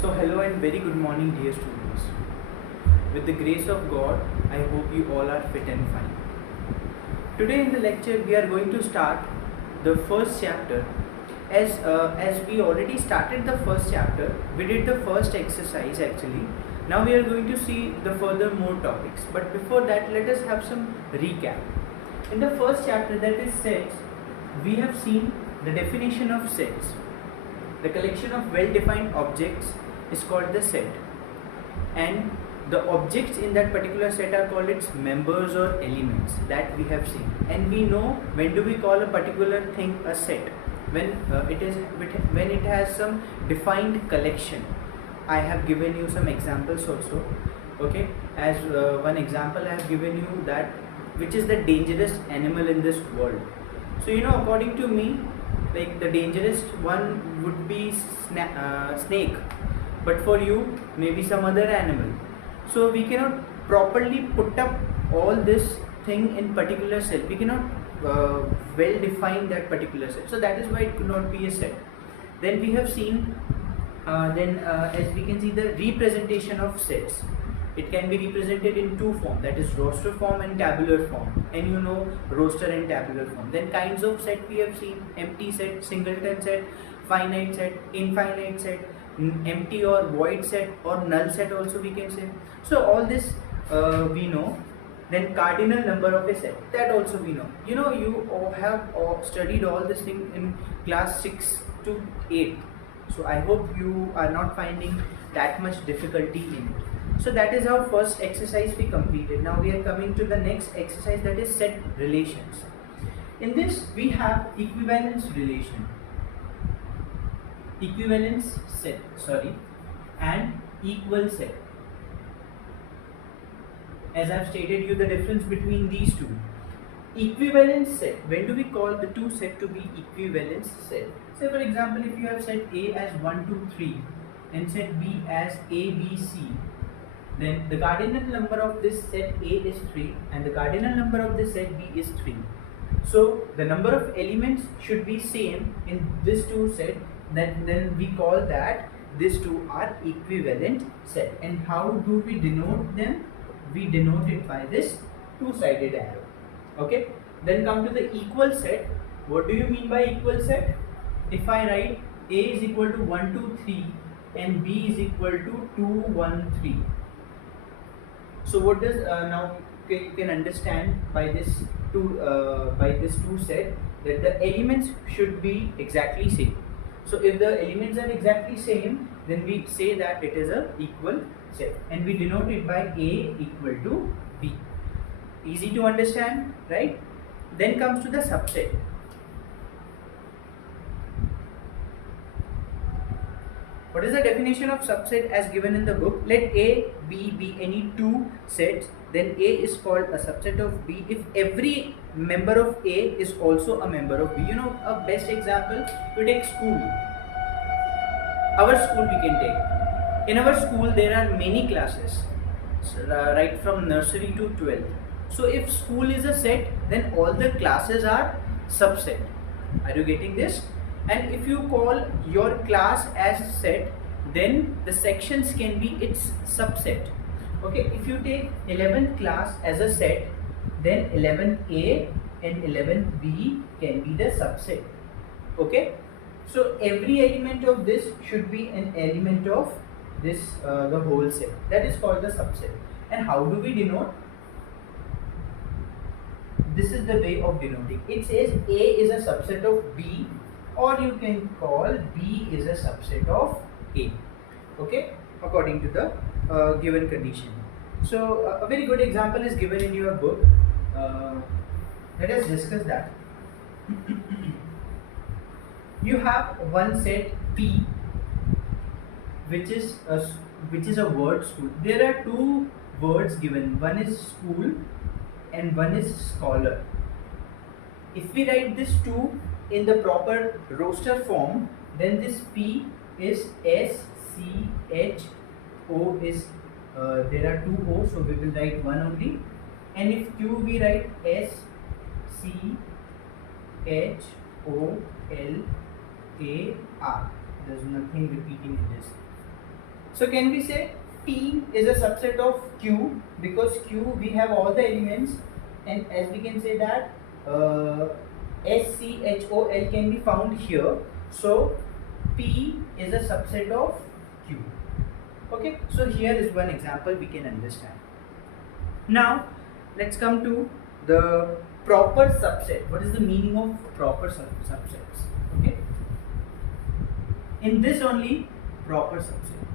So hello and very good morning dear students. With the grace of God, I hope you all are fit and fine. Today in the lecture we are going to start the first chapter. As we already started the first chapter, we did the first exercise actually. Now we are going to see the further more topics. But before that, let us have some recap. In the first chapter, that is sets, we have seen the definition of sets. The collection of well-defined objects is called the set, and the objects in that particular set are called its members or elements that we have seen. And we know when do we call a particular thing a set, when it has some defined collection. I have given you some examples also. Okay, as one example I have given you, that which is the dangerous animal in this world. So according to me, like the dangerous one would be snake, but for you maybe some other animal. So we cannot properly put up all this thing in particular set. We cannot well define that particular set, so that is why it could not be a set. Then we have seen as we can see, the representation of sets. It can be represented in two forms, that is roster form and tabular form, and roster and tabular form. Then kinds of set we have seen: empty set, singleton set, finite set, infinite set, empty or void set, or null set also we can say. So all this we know. Then cardinal number of a set, that also we know. You all have studied all this thing in class 6 to 8. So I hope you are not finding that much difficulty in it. So that is our first exercise we completed. Now we are coming to the next exercise, that is set relations. In this we have equivalence relation, and equal set. As I have stated you the difference between these two. Equivalence set, when do we call the two set to be equivalence set? Say for example, if you have set A as 1, 2, 3 and set B as A, B, C, then the cardinal number of this set A is 3 and the cardinal number of this set B is 3. So the number of elements should be same in this two set, then we call that these two are equivalent set. And how do we denote them? We denote it by this two-sided arrow. Okay, then come to the equal set. What do you mean by equal set? If I write A is equal to 1, 2, 3 and B is equal to 2, 1, 3. So what does now you can understand by this two set, that the elements should be exactly same. So if the elements are exactly same, then we say that it is a equal set, and we denote it by A equal to B. Easy to understand, right? Then comes to the subset. What is the definition of subset as given in the book? Let A, B be any two sets, then A is called a subset of B if every member of A is also a member of B. A best example, you take school. Our school we can take. In our school there are many classes, right from nursery to 12th. So if school is a set, then all the classes are subset. Are you getting this? And if you call your class as set, then the sections can be its subset. Okay, if you take 11th class as a set, then 11A and 11B can be the subset. Okay, so every element of this should be an element of this the whole set. That is called the subset. And how do we denote? This is the way of denoting. It says A is a subset of B, or you can call B is a subset of A. Okay, according to the given condition. So a very good example is given in your book. Let us discuss that. You have one set P, which is a word school. There are two words given. One is school and one is scholar. If we write this two in the proper roster form, then this P is S, C, H, O is there are two O, so we will write one only. And if Q we write S, C, H, O, L, A, R. There's nothing repeating in this. So can we say P is a subset of Q, because Q we have all the elements, and as we can say that SCHOL can be found here. So P is a subset of Q. Okay, so here is one example we can understand. Now let's come to the proper subset. What is the meaning of proper subsets? Okay, in this only proper subset.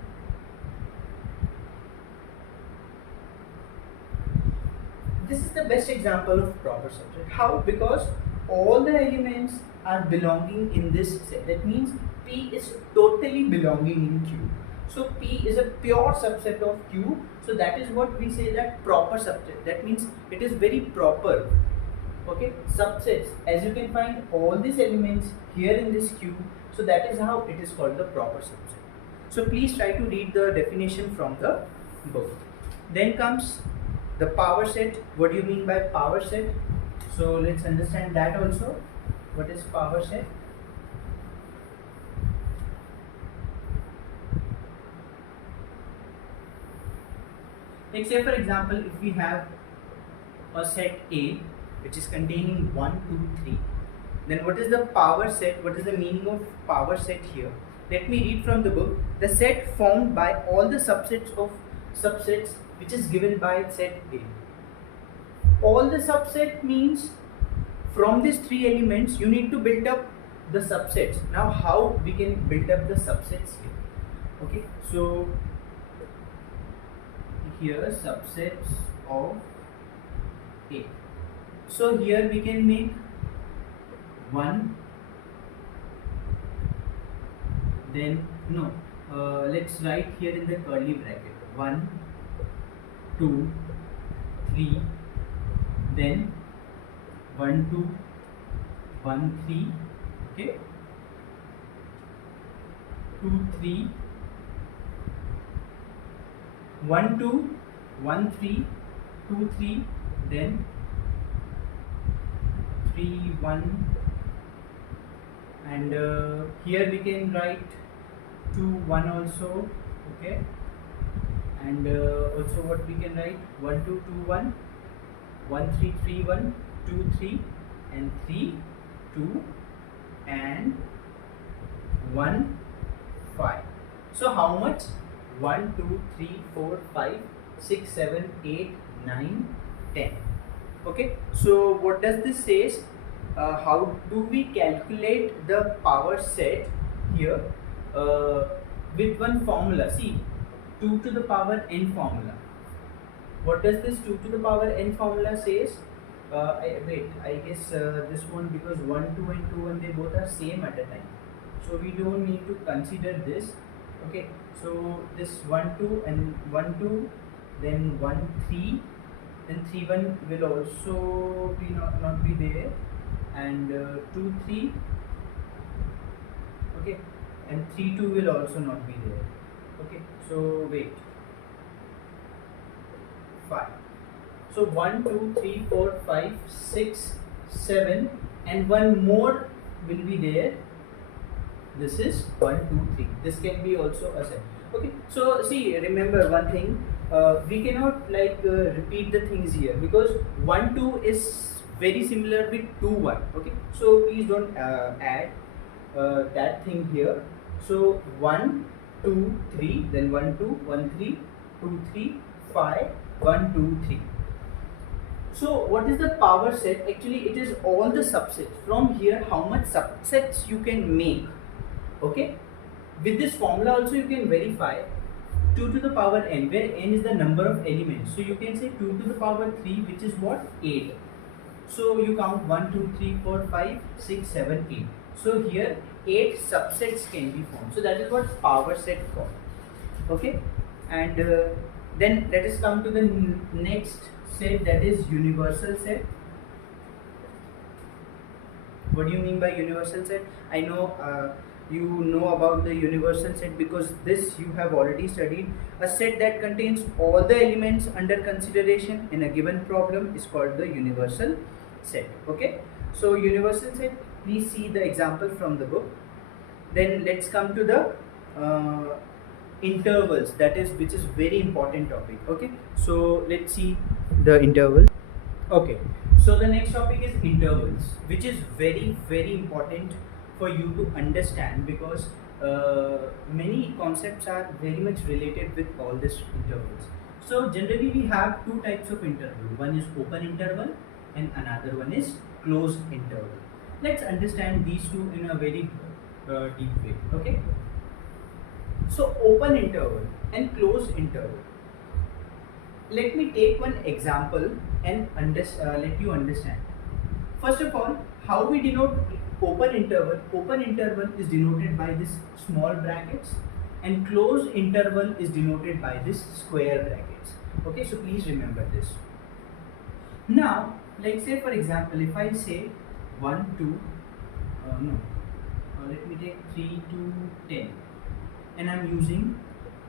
This is the best example of proper subset. How? Because all the elements are belonging in this set. That means P is totally belonging in Q. So P is a pure subset of Q. So that is what we say that proper subset. That means it is very proper. Okay, subsets, as you can find all these elements here in this Q. So that is how it is called the proper subset. So please try to read the definition from the book. Then comes the power set. What do you mean by power set? So let's understand that also. What is power set? Like say for example, if we have a set A which is containing 1, 2, 3, then what is the power set? What is the meaning of power set here? Let me read from the book. The set formed by all the subsets of subsets which is given by set A. All the subset means from these three elements you need to build up the subsets. Now how we can build up the subsets here? Okay, so here subsets of A. So here we can make 1, then no, let's write here in the curly bracket 1, 2, 3, then 1, 2, 1, 3, okay, 2, 3, 1, 2, 1, 3, 2, 3, then 3, 1, and here we can write 2, 1 also, okay, and also what we can write 1, 2, 2, 1, 1, 3, 3, 1, 2, 3, and 3, 2, and 1, 5. So how much? 1, 2, 3, 4, 5, 6, 7, 8, 9, 10. Okay, so what does this says? How do we calculate the power set here? With one formula. See, 2 to the power n formula. What does this 2 to the power n formula says? I guess this one, because 1, 2 and 2, 1, they both are same at a time. So we don't need to consider this. Okay, so this 1, 2 and 1, 2, then 1, 3, then 3, 1 will also be not be there, and 2, 3, okay, and 3, 2 will also not be there. Okay, so wait, 5. So 1, 2, 3, 4, 5, 6, 7, and one more will be there. This is 1, 2, 3. This can be also a set. Okay, so see, remember one thing, we cannot repeat the things here, because 1, 2 is very similar with 2, 1. Okay, so please don't add that thing here. So 1, 2, 3, then 1, 2, 1, 3, 2, 3, 5, 1, 2, 3. So what is the power set? Actually, it is all the subsets. From here, how much subsets you can make. Okay, with this formula also you can verify 2 to the power n, where n is the number of elements. So you can say 2 to the power 3, which is what? 8. So you count 1, 2, 3, 4, 5, 6, 7, 8. So here 8 subsets can be formed. So that is what power set called. Okay, and then let us come to the next set, that is universal set. What do you mean by universal set? I know you know about the universal set, because this you have already studied. A set that contains all the elements under consideration in a given problem is called the universal set. Okay, so universal set, please see the example from the book. Then let's come to the intervals, that is, which is very important topic. Okay, so let's see the interval. Okay, so the next topic is intervals, which is very important for you to understand, because many concepts are very much related with all these intervals. So generally we have two types of interval. One is open interval and another one is closed interval. Let's understand these two in a very deep way. Okay, so open interval and closed interval. Let me take one example and let you understand. First of all, how we denote open interval? Open interval is denoted by this small brackets, and closed interval is denoted by this square brackets. Okay, so please remember this. Now, like say for example, if I say 1 2 let me take 3 to 10, and I'm using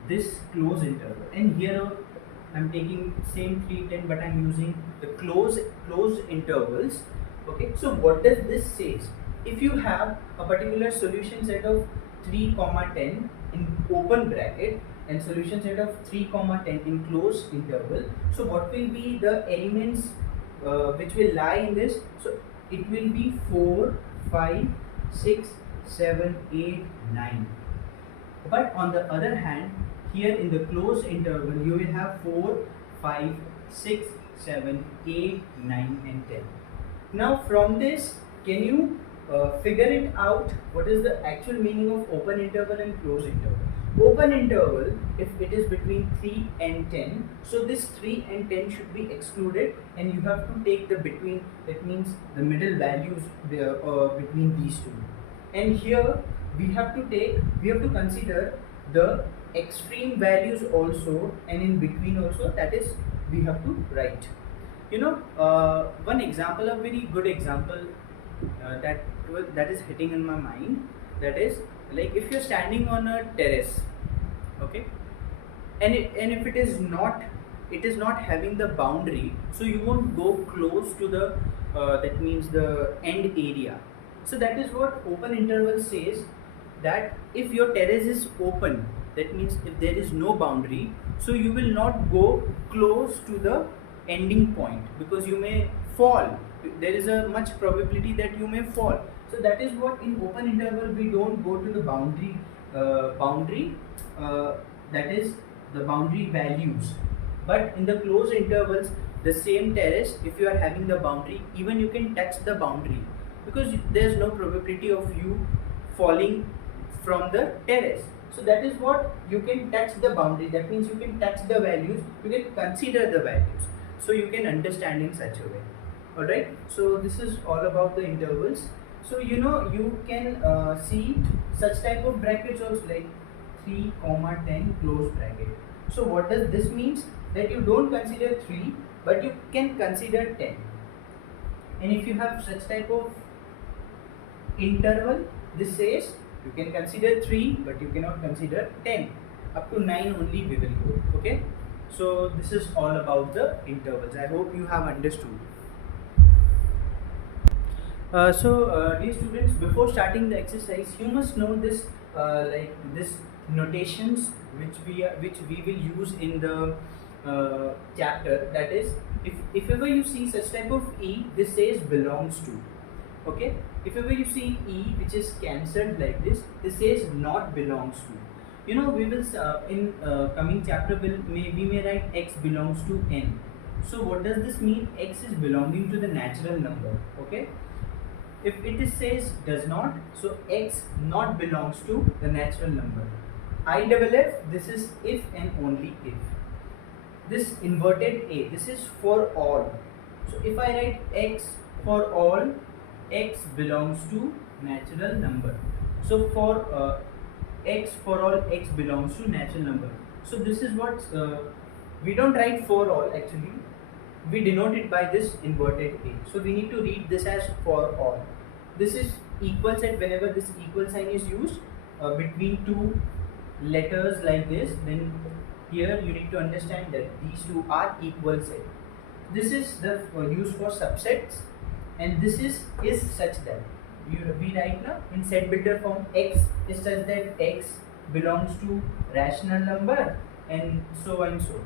this close interval, and here I'm taking same 3 10, but I'm using the closed intervals. Okay, so what does this say? If you have a particular solution set of 3 comma 10 in open bracket and solution set of 3 comma 10 in closed interval, so what will be the elements which will lie in this? So it will be 4 5 6 7 8 9. But on the other hand, here in the closed interval you will have 4 5 6 7 8 9 and 10. Now from this, can you figure it out what is the actual meaning of open interval and closed interval? Open interval, if it is between 3 and 10, so this 3 and 10 should be excluded, and you have to take the between, that means the middle values between these two. And here we have to consider the extreme values also, and in between also, that is we have to write. One example, a very good example that is hitting in my mind, that is like if you're standing on a terrace, okay, and if it is not having the boundary, so you won't go close to the that means the end area. So that is what open interval says, that if your terrace is open, that means if there is no boundary, so you will not go close to the ending point, because you may fall. There is a much probability that you may fall. So that is what in open interval we don't go to the boundary that is the boundary values. But in the closed intervals, the same terrace, if you are having the boundary, even you can touch the boundary, because there is no probability of you falling from the terrace. So that is what you can touch the boundary, that means you can touch the values, you can consider the values, so you can understand in such a way. Alright, so this is all about the intervals. So you can see such type of brackets also, like 3 comma 10 close bracket. So what does this means? That you don't consider 3, but you can consider 10. And if you have such type of interval, this says you can consider 3, but you cannot consider 10. Up to 9 only we will go. Okay, so this is all about the intervals. I hope you have understood. Dear students, before starting the exercise, you must know this this notations which we will use in the chapter. That is, if ever you see such type of E, this says belongs to. Okay, if ever you see E which is cancelled like this says not belongs to. We will in coming chapter we may write X belongs to N. So what does this mean? X is belonging to the natural number. Okay, if it is says does not, so X not belongs to the natural number. IFF, this is if and only if. This inverted A, this is for all. So if I write X for all, X belongs to natural number. So for X for all, X belongs to natural number. So this is what we don't write for all, actually we denote it by this inverted A. So we need to read this as for all. This is equal set. Whenever this equal sign is used between two letters like this, then here you need to understand that these two are equal set. This is the used for subsets, and this is such that we write now in set builder form. X is such that X belongs to rational number, and so and so.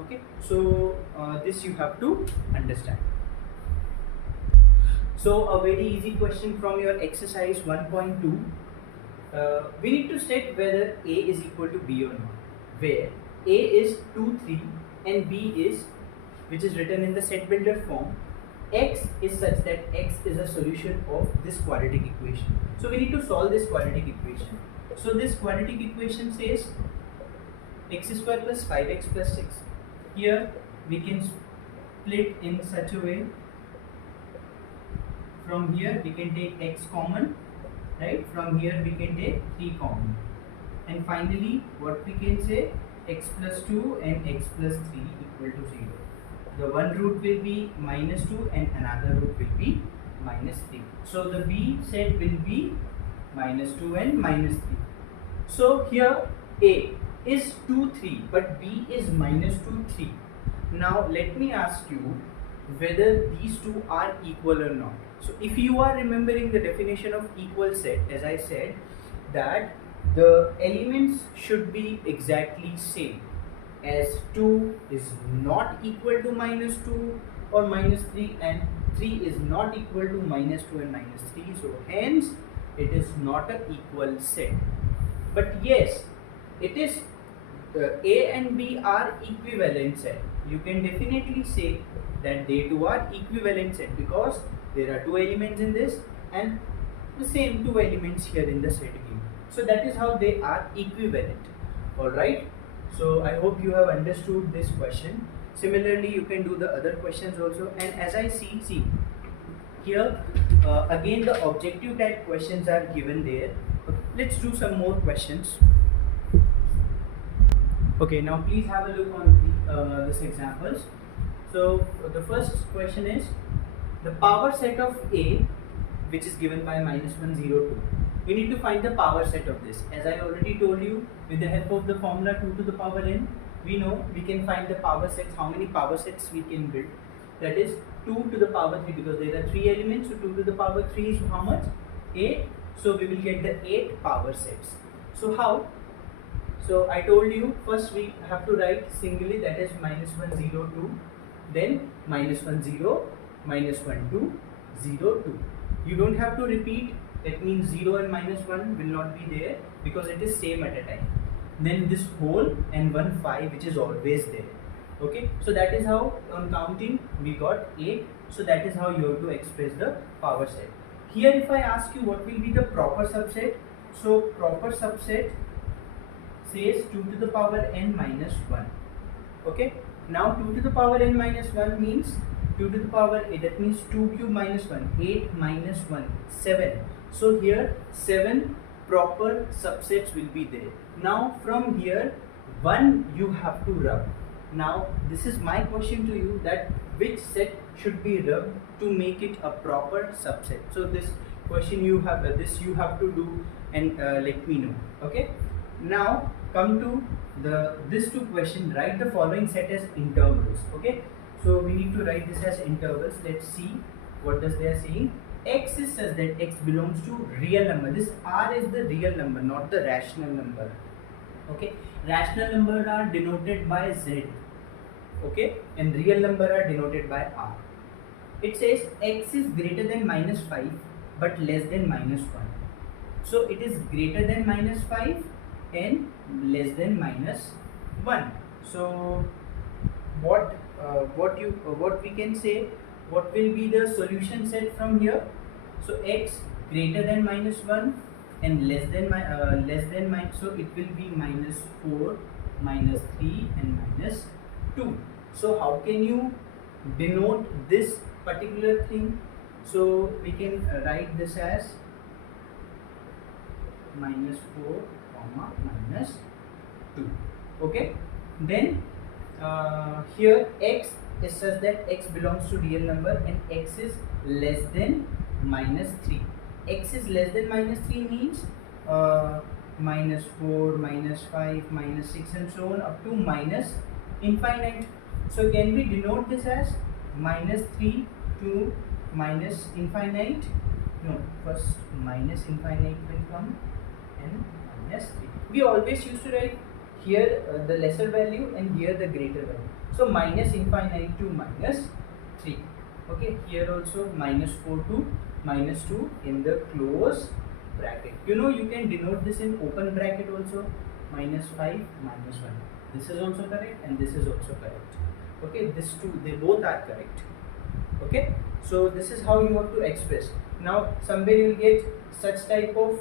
Okay, so this you have to understand. So a very easy question from your exercise 1.2. We need to state whether A is equal to B or not, where A is 2, 3 and B is, which is written in the set builder form, X is such that X is a solution of this quadratic equation. So we need to solve this quadratic equation. So this quadratic equation says x square plus 5x plus 6. Here we can split in such a way. From here we can take x common, right? From here we can take 3 common, and finally what we can say, x plus 2 and x plus 3 equal to 0. The one root will be minus 2 and another root will be minus 3. So the B set will be minus 2 and minus 3. So here A is 2, 3 but B is minus 2, 3. Now let me ask you whether these two are equal or not. So if you are remembering the definition of equal set, as I said, that the elements should be exactly same, as 2 is not equal to minus 2 or minus 3 and 3 is not equal to minus 2 and minus 3. So hence it is not an equal set. But yes, it is A and B are equivalent set. You can definitely say that they two are equivalent set because there are two elements in this and the same two elements here in the set given. So that is how they are equivalent. Alright. So I hope you have understood this question. Similarly, you can do the other questions also. And as I see here again the objective type questions are given there. Let's do some more questions. Okay, now please have a look on this examples. So the first question is the power set of A, which is given by -1, 0, 2. We need to find the power set of this. As I already told you, with the help of the formula 2 to the power n, we know we can find the power sets, how many power sets we can build. That is 2 to the power 3 because there are 3 elements, so 2 to the power 3 is how much? 8. So we will get the 8 power sets. So how? So I told you first we have to write singly, that is -1, 0, 2, then -1, 0, -1, 2, 0, 2. You don't have to repeat, that means 0 and -1 will not be there because it is same at a time. Then this whole and 1, 5 which is always there. Okay, so that is how on counting we got 8. So that is how you have to express the power set. Here if I ask you what will be the proper subset, so proper subset says 2 to the power n minus 1. Okay, now 2 to the power n minus 1 means 2 to the power 8, that means 2 cube minus 1, 8 minus 1, 7. So here 7 proper subsets will be there. Now from here 1 you have to rub. Now this is my question to you, that which set should be rubbed to make it a proper subset. So this question you have to do and let me know. Okay, now come to this two question. Write the following set as intervals. Okay, so we need to write this as intervals. Let's see what does they are saying. X is such that X belongs to real number. This R is the real number, not the rational number. Okay, rational numbers are denoted by Z. Okay, and real number are denoted by R. It says X is greater than -5 but less than -1. So it is greater than -5 and less than -1. So what we can say, what will be the solution set from here? So X greater than -1 and less than so it will be -4, -3 and -2. So how can you denote this particular thing? So we can write this as -4, -2. Okay, then here X is such that X belongs to real number and X is less than -3. X is less than -3 means -4, -5, -6 and so on up to -infinite. So can we denote this as -3 to -infinite? No, first -infinite will come and -3. we always used to write here the lesser value and here the greater value. So minus infinite to minus 3. Okay, here also minus 4 to minus 2 in the close bracket. You can denote this in open bracket also, minus 5 minus 1. This is also correct and this is also correct. Okay, this two, they both are correct. Okay, so this is how you have to express. Now somewhere you will get such type of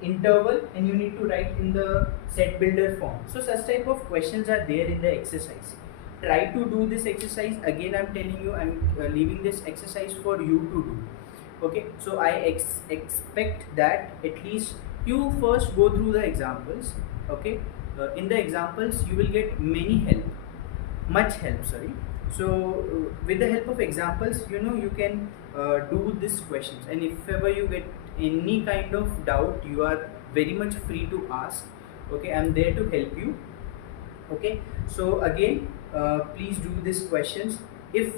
interval and you need to write in the set builder form. So such type of questions are there in the exercise. Try to do this exercise. Again, I'm telling you, I'm leaving this exercise for you to do. Okay, so I expect that at least you first go through the examples. Okay, in the examples you will get much help, sorry. So with the help of examples, you can do these questions, and if ever you get any kind of doubt, you are very much free to ask. Okay, I'm there to help you. Okay, so again, please do these questions. If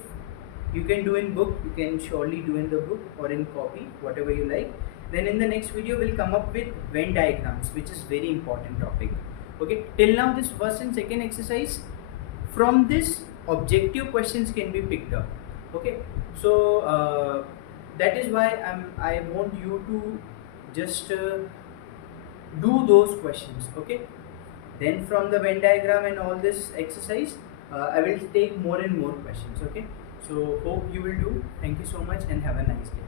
you can do in book, you can surely do in the book or in copy, whatever you like. Then in the next video we'll come up with Venn diagrams, which is very important topic. Okay, till now this first and second exercise, from this objective questions can be picked up. Okay, so that is why I want you to just do those questions. Okay, then from the Venn diagram and all this exercise, I will take more and more questions. Okay, so hope you will do. Thank you so much and have a nice day.